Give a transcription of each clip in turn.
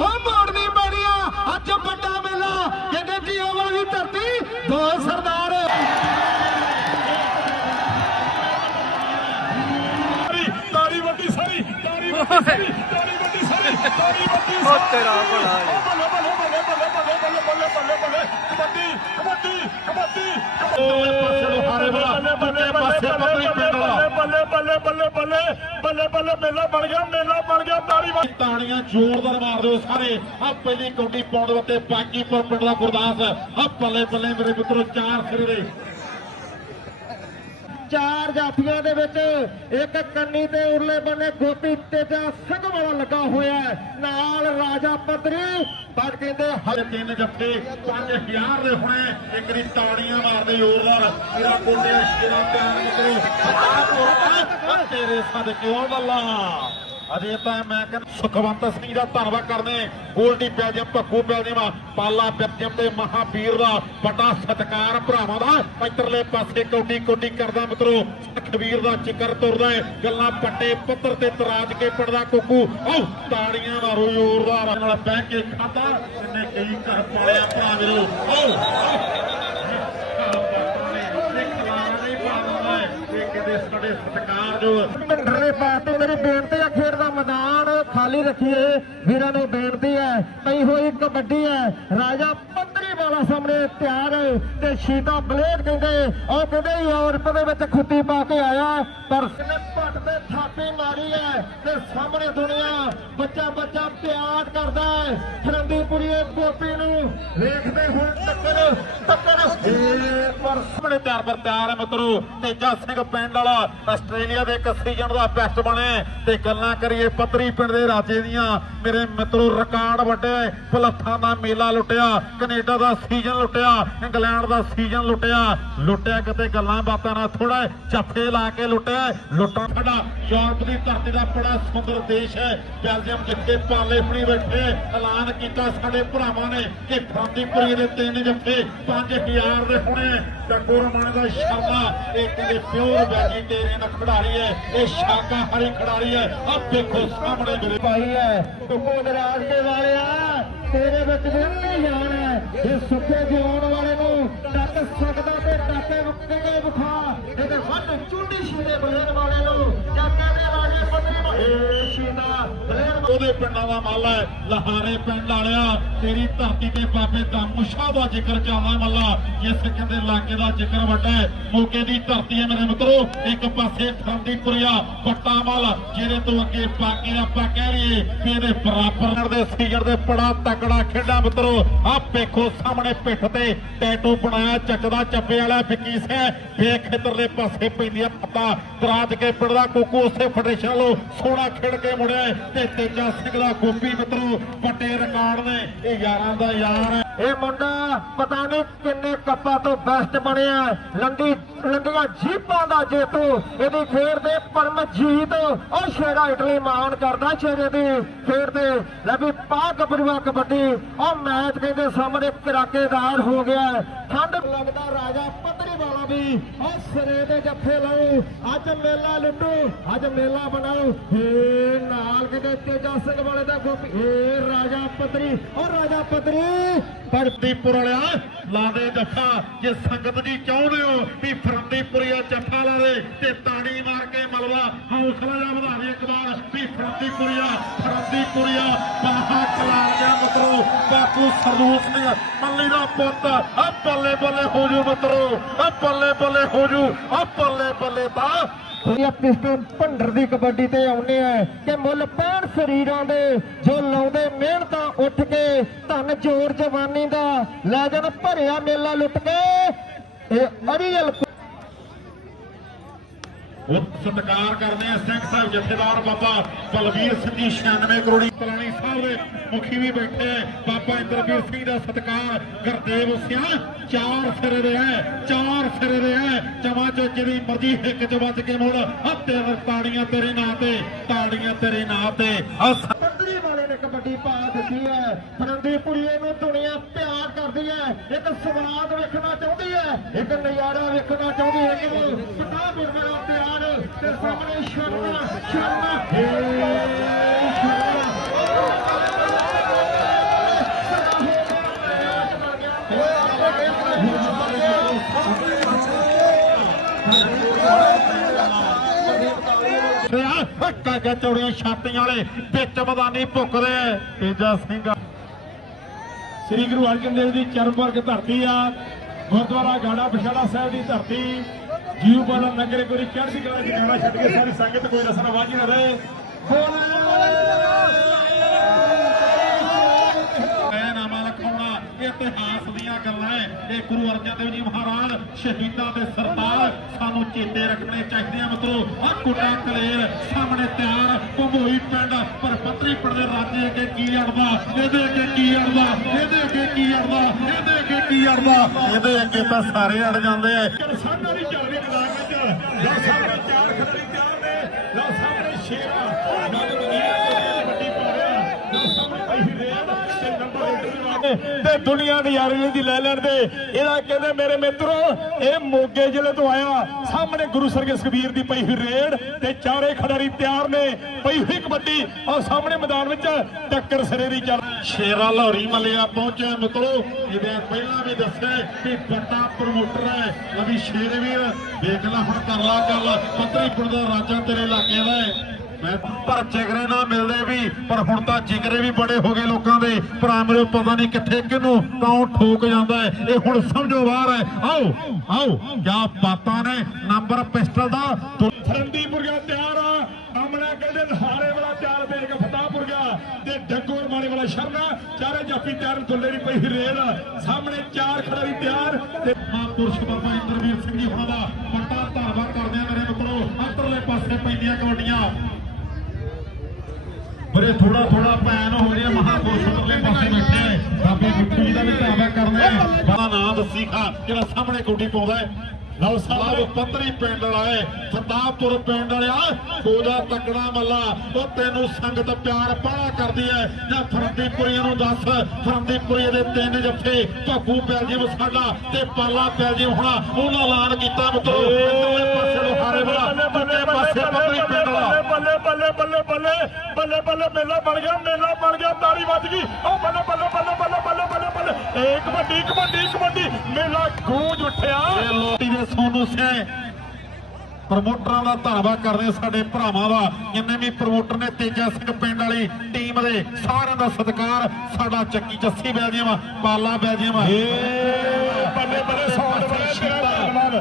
ਉਹ ਮੋੜਨੀ ਪੈਣੀ ਆ ਅੱਜ ਵੱਡਾ ਮੇਲਾ ਕਹਿੰਦੇ ਜੀਓ ਵਾਲੀ ਧਰਤੀ ਦੋ ਸਰਦਾਰ ਤਾਰੀ ਵੱਡੀ ਸਾਰੀ ਤਾਰੀ ਵੱਡੀ ਸਾਰੀ ਤਾਰੀ ਵੱਡੀ ਸਾਰੀ ਤਾਰੀ ਵੱਡੀ ਉਹ ਤੇਰਾ ਭਲਾ ਏ। ਬੱਲੇ ਬੱਲੇ ਬੱਲੇ ਬੱਲੇ ਬੱਲੇ ਬੱਲੇ ਬੱਲੇ ਬੱਲੇ ਕਬੱਡੀ ਦੋਵੇਂ ਪਾਸੇ ਨੂੰ ਹਾਰੇ ਵਾਲਾ ਦੂਜੇ ਪਾਸੇ ਪੱਤਰੀ ਪਿੰਡ ਵਾਲਾ। ਬੱਲੇ ਬੱਲੇ ਬੱਲੇ ਬੱਲੇ ਬੱਲੇ ਬੱਲੇ ਮੇਲਾ ਬਣ ਗਿਆ ਮੇਲਾ ਬਣ ਗਿਆ ਵੱਡੀ ਤਾੜੀਆਂ ਜ਼ੋਰਦਾਰ ਮਾਰ ਦਿਓ ਸਾਰੇ। ਆ ਪਹਿਲੀ ਕੌਡੀ ਪਾਉਣ ਉੱਤੇ ਪਾਕੀਪੁਰ ਪਿੰਡ ਦਾ ਗੁਰਦਾਸ। ਆ ਬੱਲੇ ਬੱਲੇ ਮੇਰੇ ਮਿੱਤਰੋ ਚਾਰ ਸਿਰੇ ਦੇ। ਚਾਰ ਜਾਫੀਆਂ ਦੇ ਵਿੱਚ ਇੱਕ ਕੰਨੀ ਤੇ ਉਰਲੇ ਬੰਨੇ ਗੋਪੀ ਤੇਜਾ ਸਿੰਘ ਵਾਲਾ ਲੱਗਾ ਹੋਇਆ ਨਾਲ ਰਾਜਾ ਪੱਧਰੀ ਬਾਦ ਕਹਿੰਦੇ ਹਲੇ ਤਿੰਨ ਜੱਫੇ 5000 ਦੇ ਹੁਣੇ ਇੱਕ ਦੀ ਤਾੜੀਆਂ ਮਾਰਦੇ ਜ਼ੋਰਦਾਰ ਮੇਰਾ ਗੋਡਿਆ ਸ਼ੇਰਾ ਪਿਆਰ ਮਿੱਤਰੋ ਤੇਰੇ ਸਦਕੇ ਉਹ ਵੱਲਾ। ਅਜੇ ਤਾਂ ਮੈਂ ਕਹਿੰਦਾ ਸੁਖਵੰਤ ਸਿੰਘ ਦਾ ਧੰਨਵਾਦ ਕਰਦੇ ਗੋਲਡੀ ਪਿਆਜਮ ਭੱਕੂ ਪਿਆਜਮ ਪਾਲਾ ਪਿਆਜਮ ਦੇ ਮਹਾਵੀਰ ਦਾ ਵੱਡਾ ਸਤਿਕਾਰ ਭਰਾਵਾਂ ਦਾ। ਇਧਰਲੇ ਪਾਸੇ ਕੌਡੀ ਕੌਡੀ ਕਰਦਾ ਮਿੱਤਰੋ ਖਬੀਰ ਦਾ ਚਿਕਰ ਤੁਰਦਾ ਗੱਲਾਂ ਪੱਟੇ ਪੱਤਰ ਤੇ ਤਰਾਜ ਕੇ ਪੜਦਾ ਕੁੱਕੂ। ਆਹ ਤਾੜੀਆਂ ਮਾਰੋ ਜ਼ੋਰਦਾਰ ਨਾਲ ਬਹਿ ਕੇ ਖਾਦਾ ਇਹਨੇ ਕਈ ਘਰ ਪਾਲਿਆ ਭਰਾ ਮੇਰੋ। ਸਾਡੇ ਸਤਿਕਾਰ ਜੋ ਭਿੰਡਰੇ ਪਾਸੇ ਮੇਰੀ ਬੇਨਤੀ ਹੈ, ਖੇਡ ਦਾ ਮੈਦਾਨ ਖਾਲੀ ਰੱਖੀਏ। ਵੀਰਾਂ ਨੂੰ ਬੇਨਤੀ ਹੈ, ਪਈ ਹੋਈ ਕਬੱਡੀ ਹੈ। ਰਾਜਾ ਪੰਦਰੀ ਵਾਲਾ ਸਾਹਮਣੇ ਤਿਆਰ ਹੈ ਤੇ ਸ਼ੀਤਾ ਬਲੇਡ ਕਹਿੰਦੇ ਉਹ ਕਹਿੰਦੇ, ਯੂਰਪ ਦੇ ਵਿੱਚ ਖੁੱਤੀ ਪਾ ਕੇ ਆਇਆ, ਪਰ ਨੇ ਤੇ ਥਾਪੀ ਮਾਰੀ ਹੈ ਤੇ ਸਾਹਮਣੇ ਦੁਨੀਆ ਬੱਚਾ ਬੱਚਾ ਪਿਆਰ ਕਰਦਾ ਹੈ। ਫਰੰਦੀਪੁਰੀਏ ਗੋਪੀ ਨੂੰ ਵੇਖਦੇ ਹੋਏ ਟੱਕਰ ਟੱਕਰ ਪਰ ਸਾਹਮਣੇ ਤਿਆਰ ਪਰ ਤਿਆਰ ਹੈ ਮਿੱਤਰੋ, ਤੇਜਾ ਸਿੰਘ ਪਿੰਡ ਵਾਲਾ, ਆਸਟ੍ਰੇਲੀਆ ਦੇ ਇੱਕ ਦਾ ਬੈਸਟ ਬਣੇ। ਤੇ ਗੱਲਾਂ ਕਰੀਏ ਪੱਤਰੀ ਪਿੰਡ ਦੇ ਰਾਜੇ ਦੀਆਂ। ਮੇਰੇ ਮਿੱਤਰੋ ਰਿਕਾਰਡ ਵੱਡੇ ਪਲੱਥਾਂ ਦਾ ਮੇਲਾ ਲੁੱਟਿਆ, ਕੈਨੇਡਾ ਦਾ ਸੀਜ਼ਨ ਲੁੱਟਿਆ, ਇੰਗਲੈਂਡ ਦਾ ਸੀਜ਼ਨ ਲੁੱਟਿਆ। ਲੁੱਟਿਆ ਕਿਤੇ ਗੱਲਾਂ ਬਾਤਾਂ ਨਾਲ ਥੋੜਾ ਜੱਫੇ ਲਾ ਕੇ ਲੁੱਟਿਆ। ਲੁੱਟਣ ਸਾਡਾ ਯੂਰਪ ਦੀ ਧਰਤੀ ਦਾ ਬੜਾ ਸੁੰਦਰ ਦੇਸ਼ ਹੈ। ਬੈਲਜੀਅਮ ਜਿੱਥੇ ਪਾਲੇ ਫੜੀ ਬੈਠੇ, ਐਲਾਨ ਕੀਤਾ ਸਾਡੇ ਭਰਾਵਾਂ ਨੇ ਕਿ ਫਰਾਂਦੀਪੁਰੀ ਦੇ ਤਿੰਨ ਜੱਫੇ 5000 ਦੇ ਹੁਣੇ ਟੱਕੋ ਰਮਾਣੇ ਦਾ ਸ਼ਰਮਾ ਇਹ ਕਹਿੰਦੇ ਪਿਓਰ ਵੈਜੀਟੇਰੀਅਨ ਖਿਡਾਰੀ ਹੈ। ਇਹ ਸ਼ਾਕਾਹਾਰੀ ਖਿਡਾਰੀ ਹੈ। ਆ ਦੇਖੋ ਸਾਹਮਣੇ ਮੇਰੇ ਭਾਈ ਹੈ ਟੁੱਕੋ ਦਰਾਜ ਦੇ ਵਾਲਿਆ, ਤੇਰੇ ਵਿੱਚ ਵੀ ਜਾਨ ਹੈ ਇਹ ਸੁੱਕੇ ਜਿਉਣ ਵਾਲੇ ਨੂੰ ਟੱਕ ਸਕਦਾ ਤੇ ਟਾਕੇ ਮੁੱਕੇ ਵਿਖਾ ਇਹਦੇ ਵੱਡ ਚੁੰਡੀ ਸ਼ੀਦੇ ਬਲੇਨ ਵਾਲੇ ਨੂੰ ਟਾਕੇ ਦੇ ਰਾਜੇ ਪਤਨੀ ਏ ਸ਼ੀਦਾ ਬਲੇਨ ਉਹਦੇ ਪਿੰਡਾਂ ਦਾ ਮੱਲ ਹੈ ਲਹਾਰੇ ਪਿੰਡ ਵਾਲਿਆ ਤੇਰੀ ਧਰਤੀ ਤੇ ਬਾਬੇ ਦਾਮੂ ਸ਼ਾਹ ਦਾ ਜ਼ਿਕਰ ਚੱਲਦਾ ਮੱਲਾ। ਇਸ ਕਹਿੰਦੇ ਇਲਾਕੇ ਦਾ ਜ਼ਿਕਰ ਵੱਡਾ ਹੈ ਮੋਗੇ ਦੀ ਧਰਤੀ ਹੈ ਮੇਰੇ ਮਿੱਤਰੋ ਇੱਕ ਪਾਸੇ ਫਰੰਦੀਪੁਰੀਆ ਵੱਟਾ ਮੱਲ ਜਿਹਦੇ ਤੋਂ ਅੱਗੇ ਪਾਕੇ ਆਪਾਂ ਕਹਿ ਲਈਏ ਇਹਦੇ ਬਰਾਬਰ ਦੇ ਸੀਜ਼ਨ ਦੇ ਬੜਾ ਤਕੜਾ ਖੇਡਾ ਮਿੱਤਰੋ ਆ ਵੇਖੋ ਸਾਹਮਣੇ ਪਿੱਠ ਤੇ ਟੈਟੂ ਬਣਾਇਆ ਚੱਕਦਾ ਚੱਪੇ ਵਾਲਾ ਵਿੱਕੀ ਸੇ ਵੇਖ ਖੇਤਰਲੇ ਪਾਸੇ ਪੈਂਦੀ ਆ ਪਤਾ ਦਰਾਜ ਕੇ ਪਿੰਡ ਦਾ ਕੋਕੂ ਉਸੇ ਫੈਡਰੇਸ਼ਨ ਲੋ ਸੋਨਾ ਖੇਡ ਕੇ ਮੁੜਿਆ। ਤੇ ਤੇਜਾ ਸਿੰਘ ਦਾ ਗੋਪੀ ਮਿੱਤਰੋ, ਵੱਡੇ ਰਿਕਾਰਡ ਨੇ। ਇਹ ਯਾਰਾਂ ਦਾ ਯਾਰ। ਹੈ ਇਹ ਮੁੰਡਾ ਪਤਾ ਨਹੀਂ ਕਿੰਨੇ ਕੱਪਾਂ ਤੋਂ ਬੈਸਟ ਬਣਿਆ ਲੰਡੀ ਲੰਡੀਆਂ ਜੀਪਾਂ ਦਾ ਜੇਤੂ। ਇਹਦੀ ਖੇਡ ਦੇ ਪਰਮਜੀਤ, ਉਹ ਸ਼ੇਰਾ ਇਟਲੀ ਮਾਣ ਕਰਦਾ ਸ਼ੇਰੇ ਦੀ ਖੇਡ ਦੇ ਲੈ ਵੀ ਪਾ ਗੱਭਰੂਆ ਕਬੱਡੀ, ਉਹ ਮੈਚ ਕਹਿੰਦੇ ਸਾਹਮਣੇ ਕਰਾਕੇਦਾਰ ਹੋ ਗਿਆ ਠੰਡ ਲੱਗਦਾ ਰਾਜਾ ਪੱਤਰੀ ਵਾਲਾ ਵੀ ਉਹ ਸਿਰੇ ਦੇ ਜੱਫੇ ਲਾਉ ਅੱਜ ਮੇਲਾ ਲੁੱਟੂ ਅੱਜ ਮੇਲਾ ਬਣਾਉ ਏ ਨਾਲ ਕਿਤੇ ਤੇਜਾ ਸਿੰਘ ਵਾਲੇ ਦਾ ਗੋਪੀ। ਏ ਰਾਜਾ ਪੱਤਰੀ ਉਹ ਰਾਜਾ ਪੱਤਰੀ ਫਰਦੀਪੁਰ ਵਾਲਿਆ ਲਾਦੇ ਜੱਫਾ। ਜੇ ਸੰਗਤ ਜੀ ਚਾਹੁੰਦੇ ਹੋ ਵੀ ਫਰਦੀਪੁਰੀਆ ਜੱਫਾ ਲਾਵੇ ਤੇ ਤਾੜੀ ਮਾਰ ਕੇ ਮਲਵਾ, ਹੌਸਲਾ ਜਾ ਵਧਾਵੇ ਇੱਕ ਵਾਰ ਵੀ ਫਰਦੀਪੁਰੀਆ ਫਰਦੀਪੁਰੀਆ ਬਾਹਾ ਚਲਾ ਗਿਆ ਮਿੱਤਰੋ, ਬਾਪੂ ਸਰਦੂਲ ਸਿੰਘ, ਮੱਲੀ ਦਾ ਪੁੱਤ, ਆ ਬੱਲੇ ਬੱਲੇ ਹੋ ਜੂ ਮਿੱਤਰੋ। ਆ ਬੱਲੇ ਬੱਲੇ ਹੋ ਜੂ। ਆ ਬੱਲੇ ਬੱਲੇ ਤਾਂ ਇਹ ਪਿਸਟਨ ਭੰਡਰ ਦੀ ਕਬੱਡੀ ਤੇ ਆਉਨੇ ਆ ਕਿ ਮੁੱਲ ਪੈਣ ਸਰੀਰਾਂ ਦੇ। ਜੋ ਲਾਉਂਦੇ ਮਿਹਨਤਾਂ ਉੱਠ ਕੇ, ਧਨ ਜੋਰ ਜਵਾਨੀ ਦਾ। ਲੈ ਜਨ ਭਰਿਆ ਮੇਲਾ ਲੁੱਟ ਕੇ। ਇਹ ਅਰੀਅਲ ਉਹ ਸਤਿਕਾਰ ਕਰਦੇ ਆ ਸਿੰਘ ਸਾਹਿਬ, ਜਥੇਦਾਰ ਬਾਬਾ ਬਲਵੀਰ ਸਿੰਘ ਜੀ 96 ਕਰੋੜੀ ਪੁਰਾਣੀ ਸਾਹਿਬ ਦੇ ਮੁਖੀ ਵੀ ਬੈਠੇ ਬਾਬਾ ਇੰਦਰਵੀਰ ਸਿੰਘ ਦਾ ਸਤਿਕਾਰ ਗੁਰਦੇਵ ਸਿਆ, ਚਾਰ ਸਿਰੇ ਦੇ ਹੈ ਚਾਰ ਸਿਰੇ ਦੇ ਹੈ ਜਮਾ ਚ ਜਿਹੜੀ ਮਰਜ਼ੀ ਹਿੱਕ ਚ ਵੱਜ ਕੇ ਮੁੜ ਆ ਤੇਰੇ ਤਾੜੀਆਂ ਤੇਰੇ ਨਾਂ ਤੇ, ਤਾੜੀਆਂ ਤੇਰੇ ਨਾਂ ਤੇ। ਆ ਪੱਧਰੀ ਵਾਲੇ ਨੇ ਕਬੱਡੀ ਪਾ ਦਿੱਤੀ ਹੈ ਫਰੰਦੀਪੁਰੀਏ ਨੂੰ ਦੁਨੀਆ ਪਿਆਰ ਕਰਦੀ ਹੈ। ਇੱਕ ਸਵਾਦ ਵੇਖਣਾ ਚਾਹੁੰਦੀ ਹੈ। ਇੱਕ ਨਜ਼ਾਰਾ ਵੇਖਣਾ ਚਾਹੁੰਦੀ ਹੈ। ਕਿ ਕਿਤਾ ਬਿਰਮਾ ਪਿਆਰ ਤੇ ਸਾਹਮਣੇ ਸ਼ਰਮਾ ਸ਼ਰਮਾ। ਕਾਗਾ ਚੌੜੀਆਂ ਛਾਤੀਆਂ ਵਾਲੇ ਵਿੱਚ ਮੈਦਾਨੀ ਭੁੱਕਦੇ ਤੇਜਾ ਸਿੰਘ। ਸ੍ਰੀ ਗੁਰੂ ਅਰਜਨ ਦੇਵ ਦੀ ਚਰਨਪੁਰਕ ਧਰਤੀ ਆ। ਗੁਰਦੁਆਰਾ ਗਾੜਾ ਪਛਾੜਾ ਸਾਹਿਬ ਦੀ ਧਰਤੀ। ਜੀਵ ਬਾਲਾ ਨਗਰ ਕੋਈ ਚੜ੍ਹਦੀ ਕਲਾ ਜਗਾਣਾ ਛੱਡ ਕੇ ਸਾਰੀ ਸੰਗਤ ਕੋਈ ਰਸਨਾ ਵਾਜੀ ਨਾ ਰਹੇ। ਐ ਨਾਮਾ ਲਖਾਉਣਾ ਇਹ ਇਤਿਹਾਸ ਦੀਆਂ ਗੱਲਾਂ ਇਹ ਗੁਰੂ ਅਰਜਨ ਦੇਵ ਜੀ ਮਹਾਰਾਜ ਸ਼ਹੀਦਾਂ ਦੇ ਸਰਦਾਰ ਸਾਨੂੰ ਚੇਤੇ ਰੱਖਣੇ ਚਾਹੀਦੇ ਆ ਮਿੱਤਰੋ। ਆ ਕੁੱਟਾ ਕਲੇਰ ਸਾਹਮਣੇ ਤਿਆਰ, ਭੰਬੋਈ ਪਿੰਡ, ਪਰ ਪੱਤਰੀ ਪਿੰਡ ਦੇ ਰਾਜੇ ਅੱਗੇ ਕੀ ਅੜਦਾ ਇਹਦੇ ਅੱਗੇ ਕੀ ਅੜਦਾ ਇਹਦੇ ਅੱਗੇ ਕੀ ਅੜਦਾ ਇਹਦੇ ਅੱਗੇ ਕੀ ਅੜਦਾ ਇਹਦੇ ਅੱਗੇ ਤਾਂ ਸਾਰੇ ਅੜ ਜਾਂਦੇ ਆ। ਕਿਸਾਨਾਂ ਵਾਲੀ ਚੱਲਦੀ ਮੈਦਾਨ ਵਿੱਚ ਤੇ ਦੁਨੀਆ ਨਜ਼ਾਰੇ ਲੈਂਦੀ ਲੈ ਲੈਣ ਦੇ ਇਹਦਾ ਕਹਿੰਦੇ ਮੇਰੇ ਮਿੱਤਰੋ, ਇਹ ਮੋਗੇ ਜ਼ਿਲ੍ਹੇ ਤੋਂ ਆਇਆ। ਸਾਹਮਣੇ ਗੁਰੂ ਸਰਗਸ ਕਬੀਰ ਦੀ ਪਈ ਹੋਈ ਰੇਡ ਤੇ ਚਾਰੇ ਖਿਡਾਰੀ ਤਿਆਰ ਨੇ। ਪਈ ਹੋਈ ਕਬੱਡੀ ਔਰ ਸਾਹਮਣੇ ਮੈਦਾਨ ਵਿੱਚ ਟੱਕਰ ਸਿਰੇ ਦੀ ਚੱਲ ਸ਼ੇਰਾ ਲਾਹੌਰੀ ਮਲਿਆ ਪਹੁੰਚਿਆ ਮਿੱਤਰੋ। ਜਿਵੇਂ ਪਹਿਲਾਂ ਵੀ ਦੱਸਿਆ ਕਿ ਵੱਡਾ ਪ੍ਰਮੋਟਰ ਹੈ। ਅਭੀ ਸ਼ੇਰਵੀਰ ਦੇਖ ਲੈ ਹੁਣ ਕਰ ਲਾ ਗੱਲ। ਪੱਤਰੀਪੁਰ ਦਾ ਰਾਜਾ ਤੇਰੇ ਇਲਾਕੇ ਦਾ ਹੈ। ਪਰ ਜਿਗਰੇ ਨਾ ਮਿਲਦੇ ਵੀ, ਪਰ ਹੁਣ ਤਾਂ ਜਿਗਰੇ ਵੀ ਬੜੇ ਹੋ ਗਏ ਲੋਕਾਂ ਦੇ। ਭਰਾ ਮੇਰੇ, ਪਤਾ ਨਹੀਂ ਕਿੱਥੇ ਕਿਹਨੂੰ ਕੌਣ ਠੋਕ ਜਾਂਦਾ ਹੈ। ਇਹ ਹੁਣ ਸਮਝੋ ਬਾਹਰ ਹੈ। ਆਓ ਆਓ, ਕਿਆ ਬਾਤਾਂ ਨੇ। ਨੰਬਰ ਪਿਸਟਲ ਦਾ। ਫਰੰਦੀਪੁਰ ਗਿਆ ਤਿਆਰ ਆ। ਆਮਣਾ ਕਹਿੰਦੇ ਲਹਾਰੇ ਵਾਲਾ ਤਿਆਰ ਦੇ ਕੇ ਫਤਾਹਪੁਰ ਗਿਆ ਤੇ ਡੱਗੋਰ ਮਾਲੇ ਵਾਲਾ ਸ਼ਰਨਾ ਚਾਰੇ ਜਾਫੀ ਤਿਆਰ ਤੁੱਲੇ ਦੀ ਪਈ ਰੇਲ। ਸਾਹਮਣੇ ਚਾਰ ਖਿਡਾਰੀ ਤਿਆਰ ਤੇ ਮਹਾਂਪੁਰਸ਼ ਬਾਬਾ ਇੰਦਰਵੀਰ ਸਿੰਘ ਜੀ ਹੁਣਾਂ ਦਾ ਵੱਡਾ ਧੰਨਵਾਦ ਕਰਦੇ ਆ ਮੇਰੇ ਮਿੱਤਰੋ। ਅੰਦਰਲੇ ਪਾਸੇ ਪੈਂਦੀਆਂ ਕਬੱਡੀਆਂ। ਬਰੇ ਥੋੜਾ ਥੋੜਾ ਭੈਣ ਹੋ ਰਿਹਾ ਮਹਾਂਪੁਰਸ਼ ਅੰਦਰਲੇ ਪਾਸੇ ਬੈਠੇ। ਬਾਬੇ ਗੁੱਟੂ ਜੀ ਦਾ ਵੀ ਧੰਨਵਾਦ ਕਰਦੇ ਆ ਬੜਾ ਨਾਂ ਦੱਸੀ ਖਾ ਜਿਹੜਾ ਸਾਹਮਣੇ ਕੋਟੀ ਪਾਉਂਦਾ ਹੈ। ਲਓ ਸਾਹਿਬ ਪੱਤਰੀ ਪਿੰਡ ਵਾਲਾ ਹੈ ਫਤਾਹਪੁਰ ਪਿੰਡ ਵਾਲਿਆ ਖੋਦਾ ਤਕੜਾ ਮੱਲਾ ਉਹ ਤੈਨੂੰ ਸੰਗਤ ਪਿਆਰ ਪਾਲਾ ਕਰਦੀ ਹੈ ਜਾਂ ਫਰੰਦੀਪੁਰੀਆਂ ਨੂੰ ਦੱਸ ਫਰੰਦੀਪੁਰੀ ਦੇ ਤਿੰਨ ਜੱਫੇ ਭਾਗੂ ਬੈਲਜੀਅਮ ਸਾਡਾ ਤੇ ਪਾਲਾ ਬੈਲਜੀਅਮ ਹੋਣਾ ਉਹਨਾਂ ਐਲਾਨ ਕੀਤਾ ਮਿੱਤਰੋ ਅੰਦਰਲੇ ਪਾਸੇ ਨੂੰ ਹਾਰੇ ਵਾਲਾ ਦੂਜੇ ਪਾਸੇ ਪੱਤਰੀ ਪਿੰਡ ਵਾਲਾ ਬੱਲੇ ਬੱਲੇ ਬੱਲੇ ਬੱਲੇ ਬੱਲੇ ਬੱਲੇ ਮੇਲਾ ਬਣ ਗਿਆ ਮੇਲਾ ਬਣ ਗਿਆ ਤਾੜੀ ਵੱਜ ਗਈ ਉਹ ਬੱਲੇ ਬੱਲੇ ਬੱਲੇ ਬੱਲੇ ਬੱਲੇ ਬੱਲੇ ਬੱਲੇ ਇੱਕ ਵੱਡੀ ਕਬੱਡੀ ਕਬੱਡੀ ਮੇਲਾ ਗੂੰਜ ਉੱਠਿਆ ਲੋਟੀ ਦੇ ਸੋਨੂ ਸਿੰਘ ਪ੍ਰਮੋਟਰਾਂ ਦਾ ਧੰਨਵਾਦ ਕਰਦੇ ਸਾਡੇ ਭਰਾਵਾਂ ਦਾ ਜਿੰਨੇ ਵੀ ਪ੍ਰਮੋਟਰ ਨੇ ਤੇਜਾ ਸਿੰਘ ਪਿੰਡ ਵਾਲੀ ਟੀਮ ਦੇ ਸਾਰਿਆਂ ਦਾ ਸਤਿਕਾਰ ਸਾਡਾ ਚੱਕੀ ਜੱਸੀ ਬੈਲਜੀਅਮ ਪਾਲਾ ਬੈਲਜੀਅਮ ਬੱਲੇ ਬੱਲੇ ਸੌਣ ਵਾਲਿਆ ਤੇਰਾ ਧੰਨਵਾਦ।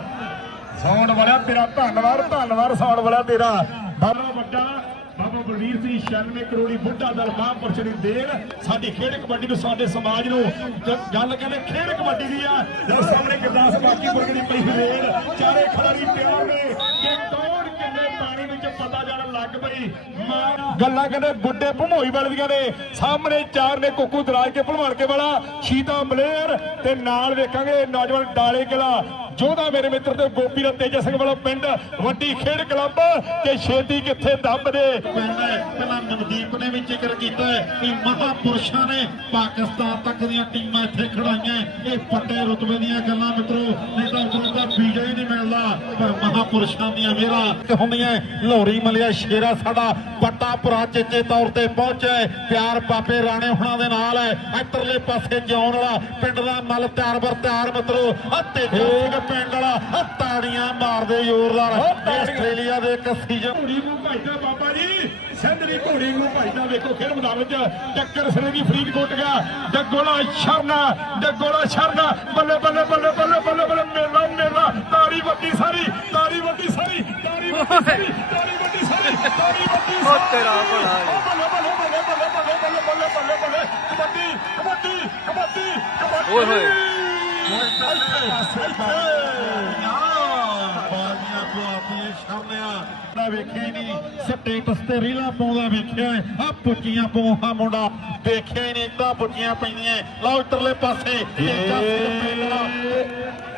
ਸੌਣ ਵਾਲਿਆ ਤੇਰਾ ਧੰਨਵਾਦ ਧੰਨਵਾਦ ਸੌਣ ਵਾਲਿਆ ਤੇਰਾ। ਬਾਬਾ ਵੱਡਾ ਬਾਬਾ ਬਲਵੀਰ ਸਿੰਘ 96 ਕਰੋੜੀ ਬੁੱਢਾ ਦਲ ਮਹਾਂਪੁਰਸ਼ ਦੀ ਦੇਣ। ਸਾਡੀ ਖੇਡ ਕਬੱਡੀ ਨੂੰ, ਸਾਡੇ ਸਮਾਜ ਨੂੰ। ਗੱਲ ਕਹਿੰਦੇ ਖੇਡ ਕਬੱਡੀ ਦੀ ਆ। ਜਦੋਂ ਸਾਹਮਣੇ ਗੁਰਦਾਸ ਬਾਕੀ ਦੀ ਪਈ ਰੇਡ ਚਾਰੇ ਖਿਡਾਰੀ ਤਿਆਰ ਨੇ। ਕਿ ਕੌਣ ਕਿੰਨੇ ਪਾਣੀ ਵਿੱਚ ਪਤਾ ਜਾਣ ਲੱਗ ਪਈ ਗੱਲਾਂ ਕਹਿੰਦੇ ਬੁੱਢੇ ਭਮੋਈ ਵਾਲੀਆਂ ਨੇ। ਸਾਹਮਣੇ ਚਾਰ ਨੇ ਕੁੱਕੂ ਦਰਾਜ ਕੇ ਭਲਵਾਨ ਕੇ ਵਾਲਾ। ਸ਼ੀਤਾ ਮਲੇਰ ਤੇ ਨਾਲ ਵੇਖਾਂਗੇ ਨੌਜਵਾਨ ਡਾਲੇ ਕਿਲਾ। ਜੋਧਾ ਮੇਰੇ ਮਿੱਤਰ ਤੇ ਗੋਪੀ ਦਾ ਤੇਜਾ ਸਿੰਘ ਵਾਲਾ ਪਿੰਡ ਵੱਡੀ ਖੇਡ ਕਲੱਬ ਤੇ ਛੇਤੀ ਕਿੱਥੇ ਦੱਬ ਪਹਿਲਾਂ ਮਨਦੀਪ ਨੇ ਵੀ ਜ਼ਿਕਰ ਕੀਤਾ ਕਿ ਮਹਾਪੁਰਸ਼ਾਂ ਨੇ ਪਾਕਿਸਤਾਨ ਤੱਕ ਦੀਆਂ ਟੀਮਾਂ ਇੱਥੇ ਖੜਾਈਆਂ ਇਹ ਵੱਡੇ ਰੁਤਬੇ ਦੀਆਂ ਗੱਲਾਂ ਮਿੱਤਰੋ, ਨਹੀਂ ਤਾਂ ਉਦੋਂ ਦਾ ਵੀਜ਼ਾ ਹੀ ਨਹੀਂ ਮਿਲਦਾ, ਪਰ ਮਹਾਪੁਰਸ਼ਾਂ ਦੀਆਂ ਮੇਰਾ ਹੁੰਦੀਆਂ ਲੋਰੀ ਮਲਿਆ ਸ਼ੇਰਾ ਸਾਡਾ ਵੱਡਾ ਭਰਾ ਚੇਚੇ ਤੌਰ ਤੇ ਪਹੁੰਚਿਆ ਪਿਆਰ ਪਾਪੇ ਰਾਣੇ ਹੁਣਾਂ ਦੇ ਨਾਲ ਹੈ। ਇੱਧਰਲੇ ਪਾਸੇ ਜਿਉਣ ਵਾਲਾ ਪਿੰਡ ਦਾ ਮਲ ਤਿਆਰ ਬਰ ਤਿਆਰ ਮਿੱਤਰੋ ਆ ਤੇਜਾ ਪਿੰਡ ਵਾਲਾ ਤਾੜੀਆਂ ਮਾਰਦੇ ਜ਼ੋਰਦਾਰ ਆਸਟ੍ਰੇਲੀਆ ਦੇ ਇੱਕ ਸੀਜ਼ਨ ਘੋੜੀ ਨੂੰ ਭਜਦਾ ਬਾਬਾ ਜੀ ਸਿੰਧਰੀ ਘੋੜੀ ਨੂੰ ਭਜਦਾ ਵੇਖੋ ਖੇਡ ਮੈਦਾਨ ਵਿੱਚ ਟੱਕਰ ਸਿਰੇ ਦੀ ਫਰੀਦਕੋਟ ਗਿਆ ਡੱਗੋਲਾ ਸ਼ਰਨਾ ਡੱਗੋਲਾ ਸ਼ਰਨਾ ਬੱਲੇ ਬੱਲੇ ਬੱਲੇ ਬੱਲੇ ਬੱਲੇ ਬੱਲੇ ਮੇਲਾ ਮੇਲਾ ਤਾੜੀ ਵੱਡੀ ਸਾਰੀ ਤਾੜੀ ਵੱਡੀ ਸਾਰੀ ਤਾੜੀ ਵੱਡੀ ਸਾਰੀ ਤਾੜੀ ਵੱਡੀ ਸਾਰੀ ਤਾੜੀ ਵੱਡੀ ਸਾਰੀ ਤੇਰਾ। ਬੱਲੇ ਬੱਲੇ ਬੱਲੇ ਬੱਲੇ ਬੱਲੇ ਬੱਲੇ ਬੱਲੇ ਬੱਲੇ ਬੱਲੇ ਕਬੱਡੀ ਕਬੱਡੀ ਕਬੱਡੀ ਕਬੱਡੀ ਓਏ ਹੋਏ। ਬਾਜ਼ੀਆਂ ਕੋ ਆਪਣੀ ਸ਼ਰਨਿਆ ਨਾ ਵੇਖਿਆ ਹੀ ਨਹੀਂ, ਸਟੇਟਸ ਤੇ ਰੀਲਾਂ ਪਾਉਂਦਾ ਵੇਖਿਆ ਆ ਪੁੱਜੀਆਂ, ਪੋਹਾ ਮੁੰਡਾ ਵੇਖਿਆ ਹੀ ਨਹੀਂ, ਤਾਂ ਪੁੱਜੀਆਂ ਪੈਂਦੀਆਂ ਲਓ, ਇੱਧਰਲੇ ਪਾਸੇ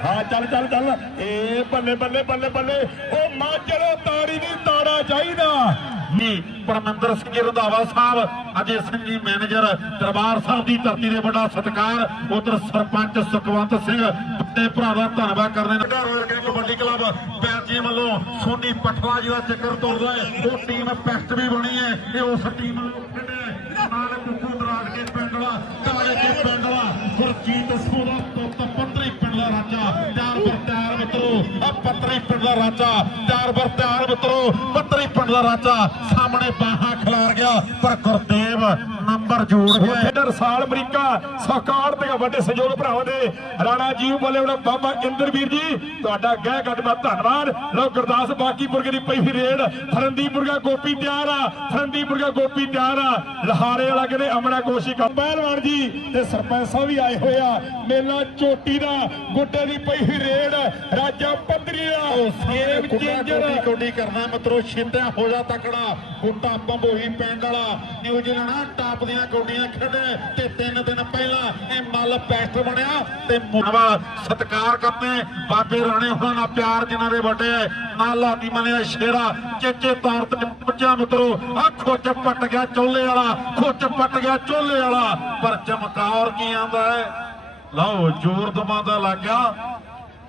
ਹਾਂ, ਚੱਲ ਚੱਲ ਚੱਲ। ਏ, ਬੱਲੇ ਬੱਲੇ ਬੱਲੇ ਬੱਲੇ। ਉਹ ਮਾਂ ਤਾੜੀ ਦੀ ਤਾੜਾ ਚਾਹੀਦਾ। ਜੀ ਪਰਮਿੰਦਰ ਸਿੰਘ ਰੰਧਾਵਾ ਸਾਹਿਬ, ਅਜੇ ਸਿੰਘ ਜੀ ਮੈਨੇਜਰ, ਦਰਬਾਰ ਸਾਹਿਬ ਦੀ ਧਰਤੀ ਦੇ ਵੱਡਾ ਸਤਿਕਾਰ, ਉਧਰ ਸਰਪੰਚ ਸੁਖਵੰਤ ਸਿੰਘ, ਵੱਡੇ ਭਰਾ ਦਾ ਧੰਨਵਾਦ ਕਰਦੇ ਨੇ। ਰੋਇਲ ਗੇਮ ਕਬੱਡੀ ਕਲੱਬ ਪੈਰਜੀ ਵੱਲੋਂ ਸੋਨੀ ਪਠਵਾ ਜੀ ਦਾ ਚੱਕਰ ਤੋੜਦਾ ਹੈ। ਉਹ ਟੀਮ ਪੈਸਟ ਵੀ ਬਣੀ ਹੈ। ਇਹ ਉਸ ਟੀਮ ਨੂੰ ਖੇਡਿਆ ਨਾਲ ਕੁੱਕੂ ਦਰਾਜ ਕੇ ਪਿੰਡ ਕਾਲੇ ਕੇ ਪਿੰਡ ਗੁਰਜੀਤ ਸੋਦਾ ਦਾ ਰਾਜਾ ਤਿਆਰ ਬਰ ਤਿਆਰ ਮਿੱਤਰੋ ਆ ਪੱਤਰੀ ਪਿੰਡ ਦਾ ਰਾਜਾ ਤਿਆਰ ਬਰ ਤਿਆਰ ਮਿੱਤਰੋ, ਪੱਤਰੀ ਪਿੰਡ ਦਾ ਰਾਜਾ, ਸਾਹਮਣੇ ਬਾਹਾਂ ਖਿਲਾਰ ਗਿਆ ਪਰ ਗੁਰਦੇਵ ਨੰਬਰ ਜੋੜ ਗਿਆ ਖੇਡਰ ਸਾਲ ਅਮਰੀਕਾ ਸੌਕਾਰ ਤੇ ਵੱਡੇ ਸਹਿਯੋਗ ਭਰਾਵਾਂ ਦੇ ਰਾਣਾ ਜੀਵ ਬੱਲੇ ਉਹਦਾ ਬਾਬਾ ਇੰਦਰਵੀਰ ਜੀ ਤੁਹਾਡਾ ਗਹਿ ਕੱਟ ਦਾ ਧੰਨਵਾਦ। ਲੋ ਗੁਰਦਾਸ ਬਾਕੀਪੁਰ ਦੀ ਪਈ ਹੋਈ ਰੇਡ। ਫਰੰਦੀਪੁਰਗਾ ਗੋਪੀ ਤਿਆਰ ਆ ਫਰੰਦੀਪੁਰਗਾ ਗੋਪੀ ਤਿਆਰ ਆ। ਲਹਾਰੇ ਵਾਲਾ ਕਹਿੰਦੇ ਅਮਰਾ ਕੋਸ਼ੀ ਕੰਮ ਪਹਿਲਵਾਨ ਜੀ ਤੇ ਸਰਪੰਚ ਸਾਹਿਬ ਵੀ ਆਏ ਹੋਏ ਆ। ਮੇਲਾ ਚੋਟੀ ਦਾ ਗੁੱਡੇ ਦੀ ਪਈ ਹੋਈ ਰੇਡ। ਰਾਜਾ ਪੱਧਰੀ ਦਾ ਗੇਮ ਕੋਡੀ ਚੇਂਜਰ। ਕੋਡੀ ਕਰਨਾ ਮਿੱਤਰੋ ਛਿੰਦਿਆ ਹੋ ਜਾ ਤਕੜਾ। ਗੁੱਟਾ ਬੰਬੋਈ ਪਿੰਡ ਵਾਲਾ। ਨਿਊਜ਼ੀਲੈਂਡ ਟਾਪ ਦੀਆਂ ਗੋਡੀਆਂ ਖੇਡੇ ਤੇ ਤਿੰਨ ਦਿਨ ਪਹਿਲਾਂ ਇਹ ਮੱਲ ਪੈਸਟ ਬਣਿਆ ਤੇ ਮੁਨਵਾ ਸਤਿਕਾਰ ਕਰਨੇ ਬਾਬੇ ਰਾਣੇ ਹੋਣਾ ਨਾਲ ਪਿਆਰ ਜਿਨ੍ਹਾਂ ਦੇ ਵੱਡੇ ਨਾਲਾ ਦੀ ਮਨੇ ਸ਼ੇਰਾ ਚੇਚੇ ਤੌਰ ਤੇ ਪੁੱਜਿਆ ਮਿੱਤਰੋ ਆ ਖੋਚ ਪੱਟ ਗਿਆ ਚੋਲੇ ਵਾਲਾ ਖੋਚ ਪੱਟ ਗਿਆ ਚੋਲੇ ਵਾਲਾ। ਪਰ ਚਮਕੌਰ ਕੀ ਆਂਦਾ ਹੈ? ਲਓ, ਜ਼ੋਰ ਦਮਾਦਾ ਲੱਗ ਗਿਆ।